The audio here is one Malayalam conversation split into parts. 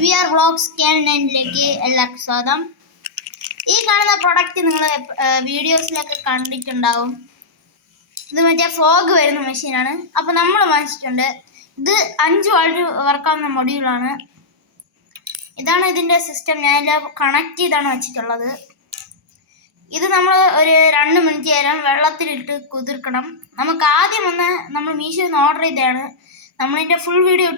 VR വ്ളോഗ്സ് K9ലേക്ക് എല്ലാവർക്കും സ്വാഗതം. ഈ കാണുന്ന പ്രൊഡക്റ്റ് നിങ്ങൾ വീഡിയോസിലൊക്കെ കണ്ടിട്ടുണ്ടാവും. ഇത് മറ്റേ ഫ്രോഗ് വരുന്ന മെഷീനാണ്. അപ്പോൾ നമ്മൾ വാങ്ങിച്ചിട്ടുണ്ട്. ഇത് 5 വാട്ട് വർക്കാവുന്ന മൊഡ്യൂളാണ്. ഇതാണ് ഇതിൻ്റെ സിസ്റ്റം. ഞാനെല്ലാം കണക്ട് ചെയ്താണ് വെച്ചിട്ടുള്ളത്. ഇത് നമ്മൾ ഒരു 2 മിനിറ്റ് നേരം വെള്ളത്തിലിട്ട് കുതിർക്കണം. നമുക്ക് ആദ്യം നമ്മൾ മീഷോയിൽ നിന്ന് ഓർഡർ ചെയ്തതാണ്. നമ്മളിതിൻ്റെ ഫുൾ വീഡിയോ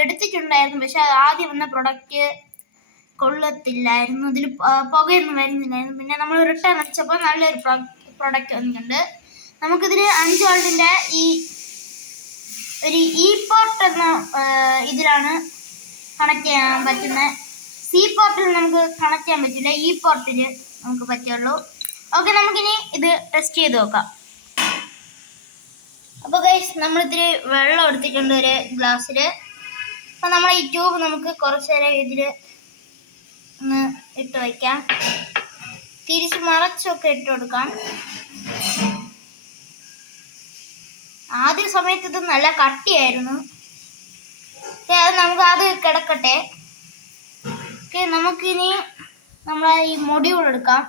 എടുത്തിട്ടുണ്ടായിരുന്നു. പക്ഷെ ആദ്യം വന്ന പ്രൊഡക്റ്റ് കൊള്ളത്തില്ലായിരുന്നു. ഇതിൽ പുകയൊന്നും വരുന്നില്ലായിരുന്നു. പിന്നെ നമ്മൾ റിട്ടേൺ വെച്ചപ്പോൾ നല്ലൊരു പ്രൊഡക്റ്റ് വന്നിട്ടുണ്ട്. നമുക്കിതിൽ 5 വാട്ടിൻ്റെ ഒരു പോർട്ട് എന്ന ഇതിലാണ് കണക്ട് ചെയ്യാൻ പറ്റുന്നത്. C പോർട്ടിൽ നമുക്ക് കണക്ട് ചെയ്യാൻ പറ്റില്ല, പോർട്ടിൽ നമുക്ക് പറ്റുള്ളൂ. ഓക്കെ, നമുക്കിനി ഇത് ടെസ്റ്റ് ചെയ്ത് നോക്കാം. അപ്പോൾ ഗൈസ്, നമ്മളിത്തിരി വെള്ളം എടുത്തിട്ടുണ്ട് ഒരു ഗ്ലാസ്സിൽ. അപ്പോൾ നമ്മൾ ഈ ട്യൂബ് നമുക്ക് കുറച്ച് നേരം ഇതിൽ ഒന്ന് ഇട്ട് വയ്ക്കാം. തിരിച്ച് മറച്ചൊക്കെ ഇട്ട് കൊടുക്കാം. ആദ്യ സമയത്ത് ഇത് നല്ല കട്ടിയായിരുന്നു. അത് കിടക്കട്ടെ. നമുക്കിനി നമ്മളെ ഈ മൊഡ്യൂൾ എടുക്കാം.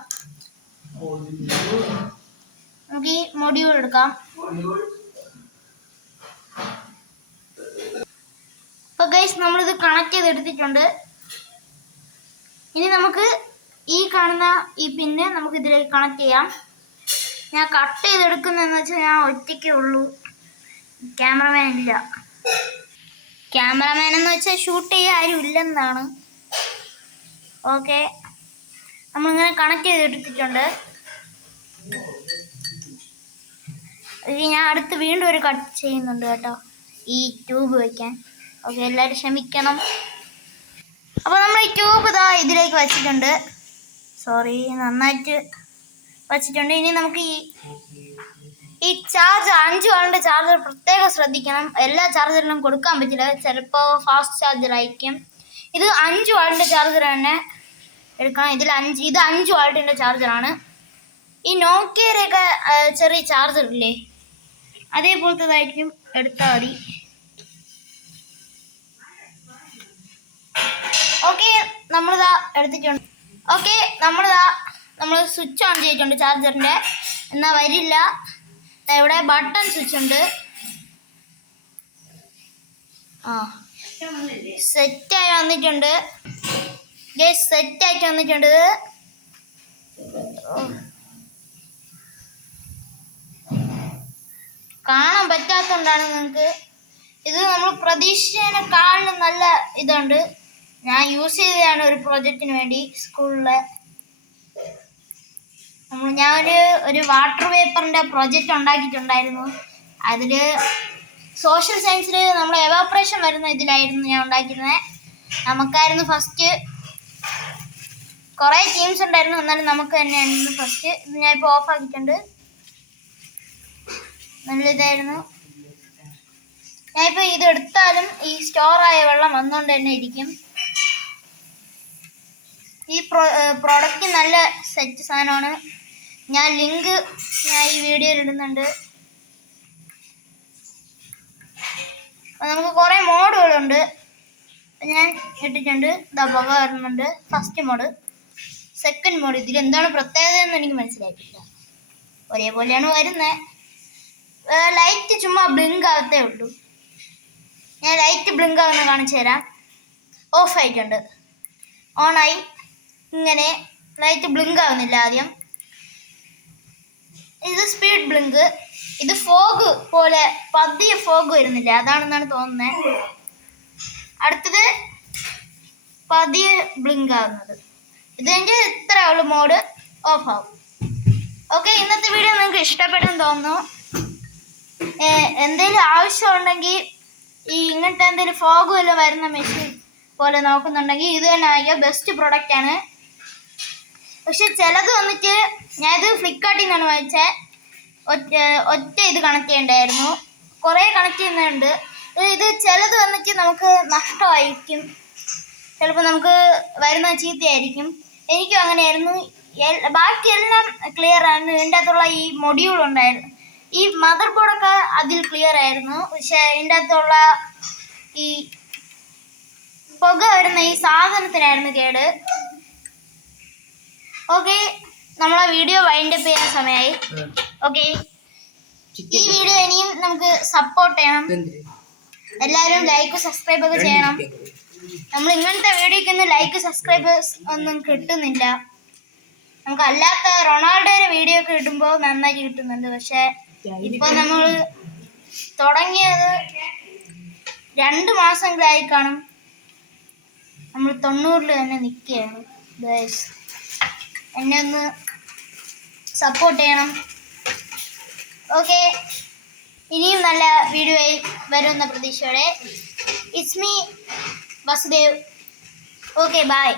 അപ്പോൾ ഗൈസ്, നമ്മളിത് കണക്ട് ചെയ്തെടുത്തിട്ടുണ്ട്. ഇനി നമുക്ക് ഈ കാണുന്ന ഈ പിന്ന് നമുക്ക് ഇതിലേക്ക് കണക്ട് ചെയ്യാം. ഞാൻ കട്ട് ചെയ്തെടുക്കുന്നതെന്ന് വെച്ചാൽ ഞാൻ ഒറ്റയ്ക്കേ ഉള്ളൂ, ക്യാമറമാൻ ഇല്ല. ക്യാമറമാൻ എന്ന് വെച്ചാൽ ഷൂട്ട് ചെയ്യാൻ ആരും ഇല്ലെന്നാണ്. ഓക്കെ, നമ്മളിങ്ങനെ കണക്ട് ചെയ്തെടുത്തിട്ടുണ്ട്. ഞാൻ അടുത്ത് വീണ്ടും ഒരു കട്ട് ചെയ്യുന്നുണ്ട് കേട്ടോ, ഈ ട്യൂബ് വയ്ക്കാൻ. ഓക്കെ, എല്ലാവരും ക്ഷമിക്കണം. അപ്പോൾ നമ്മൾ ഈ ട്യൂബ് ഇതിലേക്ക് വെച്ചിട്ടുണ്ട്. നന്നായിട്ട് വെച്ചിട്ടുണ്ട്. ഇനി നമുക്ക് ഈ ചാർജ് 5 വാട്ടിൻ്റെ ചാർജർ പ്രത്യേകം ശ്രദ്ധിക്കണം. എല്ലാ ചാർജറിലും കൊടുക്കാൻ പറ്റില്ല, ചിലപ്പോൾ ഫാസ്റ്റ് ചാർജർ ആയിരിക്കും. ഇത് 5 വാട്ടിൻ്റെ ചാർജർ തന്നെ എടുക്കണം. ഇത് 5 വാട്ടിൻ്റെ ചാർജറാണ്. ഈ നോക്കിയയുടെയൊക്കെ ചെറിയ ചാർജർ ഇല്ലേ, അതേപോലത്തേതായിരിക്കും എടുത്താൽ മതി. ഓക്കെ, നമ്മളിതാ എടുത്തിട്ടുണ്ട്. ഓക്കെ, നമ്മൾ സ്വിച്ച് ഓൺ ചെയ്തിട്ടുണ്ട് ചാർജറിൻ്റെ. എന്നാൽ വരില്ല. ഇവിടെ ബട്ടൺ സ്വിച്ച് ഉണ്ട്. സെറ്റായി വന്നിട്ടുണ്ട്. സെറ്റായിട്ട് വന്നിട്ടുണ്ട്. കാണാൻ പറ്റാത്തതുകൊണ്ടാണ് നിങ്ങൾക്ക്. ഇത് നമ്മൾ പ്രതീക്ഷിച്ചതിനെക്കാളും നല്ല ഇതുണ്ട്. ഞാൻ യൂസ് ചെയ്തതാണ് ഒരു പ്രോജക്റ്റിന് വേണ്ടി സ്കൂളിലെ. ഞാൻ ഒരു വാട്ടർ വേപ്പറിൻ്റെ പ്രോജക്റ്റ് ഉണ്ടാക്കിയിട്ടുണ്ടായിരുന്നു. അതിൽ സോഷ്യൽ സയൻസിൽ നമ്മൾ എവാപ്പറേഷൻ വരുന്ന ഇതിലായിരുന്നു ഞാൻ ഉണ്ടാക്കിയിരുന്നത്. നമുക്കായിരുന്നു ഫസ്റ്റ്. കുറേ ടീംസ് ഉണ്ടായിരുന്നു, എന്നാലും നമുക്ക് തന്നെയായിരുന്നു ഫസ്റ്റ്. ഇത് ഞാനിപ്പോൾ ഓഫ് ആക്കിയിട്ടുണ്ട്. നല്ല ഇതായിരുന്നു. ഞാനിപ്പോൾ ഇതെടുത്താലും ഈ സ്റ്റോറായ വെള്ളം വന്നുകൊണ്ട് തന്നെ ഇരിക്കും. ഈ പ്രോഡക്റ്റ് നല്ല സെറ്റ് സാധനമാണ്. ഞാൻ ലിങ്ക് ഈ വീഡിയോയിൽ ഇടുന്നുണ്ട്. നമുക്ക് കുറേ മോഡുകളുണ്ട്. ഞാൻ ഇട്ടിട്ടുണ്ട്. പുക വരുന്നുണ്ട്. First mode, second mode. ഇതിലെന്താണ് പ്രത്യേകത എന്ന് എനിക്ക് മനസ്സിലായിട്ടില്ല. ഒരേപോലെയാണ് വരുന്നത്. ലൈറ്റ് ചുമ്മാ ബ്ലിങ്ക് ആവത്തേ ഉള്ളൂ. ഞാൻ ലൈറ്റ് ബ്ലിങ്ക് ആവുന്ന കാണിച്ചു തരാം. ഓഫ് ആയിട്ടുണ്ട്. ഓണായി. ഇങ്ങനെ ലൈറ്റ് ബ്ലിങ്ക് ആവുന്നില്ല ആദ്യം. ഇത് സ്പീഡ് ബ്ലിങ്ക്. ഇത് ഫോഗ് പോലെ പതിയെ ഫോഗ് വരുന്നില്ല, അതാണെന്നാണ് തോന്നുന്നത്. അടുത്തത് പതിയെ ബ്ലിങ്ക് ആവുന്നത്. ഇതിൻ്റെ ഇത്ര ഉള്ള മോഡ് ഓഫ് ആവും. ഓക്കെ, ഇന്നത്തെ വീഡിയോ നിങ്ങൾക്ക് ഇഷ്ടപ്പെടുമെന്ന് തോന്നുന്നു. എന്തെങ്കിലും ആവശ്യമുണ്ടെങ്കിൽ ഇങ്ങനത്തെ എന്തെങ്കിലും ഫോഗ് വല്ലതും വരുന്ന മെഷീൻ പോലെ നോക്കുന്നുണ്ടെങ്കിൽ ഇത് തന്നെ ആയിരിക്കും ബെസ്റ്റ് പ്രൊഡക്റ്റാണ്. പക്ഷെ ചിലത് വന്നിട്ട് ഞാനിത് ഫ്ലിപ്കാർട്ടിൽ നിന്നാണ് വാങ്ങിച്ചത്. ഒറ്റ ഇത് കണക്ട് ചെയ്യണ്ടായിരുന്നു. കുറേ കണക്ട് ചെയ്യുന്നുണ്ട്. ഇത് ചിലത് വന്നിട്ട് നമുക്ക് നഷ്ടമായിരിക്കും. ചിലപ്പോൾ നമുക്ക് വരുന്ന ചീത്തയായിരിക്കും. എനിക്കും അങ്ങനെയായിരുന്നു. ബാക്കിയെല്ലാം ക്ലിയർ ആയിരുന്നു. ഇതിൻ്റെ അകത്തുള്ള ഈ മൊഡ്യൂൾ ഉണ്ടായിരുന്നു. ഈ മദർ ബോർഡൊക്കെ അതിൽ ക്ലിയർ ആയിരുന്നു. പക്ഷെ ഇതിൻ്റെ അകത്തുള്ള ഈ പുക വരുന്ന ഈ സാധനത്തിനായിരുന്നു കേട്. ഓക്കെ, നമ്മളെ വീഡിയോ വൈൻഡപ്പ് ചെയ്യാൻ സമയമായി. ഓക്കെ, ഈ വീഡിയോ ഇനിയും നമുക്ക് സപ്പോർട്ട് ചെയ്യണം. എല്ലാവരും ലൈക്ക് സബ്സ്ക്രൈബ് ഒക്കെ ചെയ്യണം. നമ്മൾ ഇങ്ങനത്തെ വീഡിയോക്കൊന്നും ലൈക്ക് സബ്സ്ക്രൈബേഴ്സ് ഒന്നും കിട്ടുന്നില്ല. നമുക്ക് അല്ലാത്ത റൊണാൾഡോയുടെ വീഡിയോ ഒക്കെ കിട്ടുമ്പോൾ നന്നായിട്ട് കിട്ടുന്നുണ്ട്. പക്ഷെ ഇപ്പൊ നമ്മൾ തുടങ്ങിയത് 2 മാസങ്ങളായി കാണും. നമ്മൾ 90 തന്നെ നിൽക്കുകയാണ്. എന്നെ ഒന്ന് സപ്പോർട്ട് ചെയ്യണം. ഓക്കെ, ഇനിയും നല്ല വീഡിയോ ആയി വരുന്ന പ്രതീക്ഷയോടെ it's me Vasudev. Okay, by.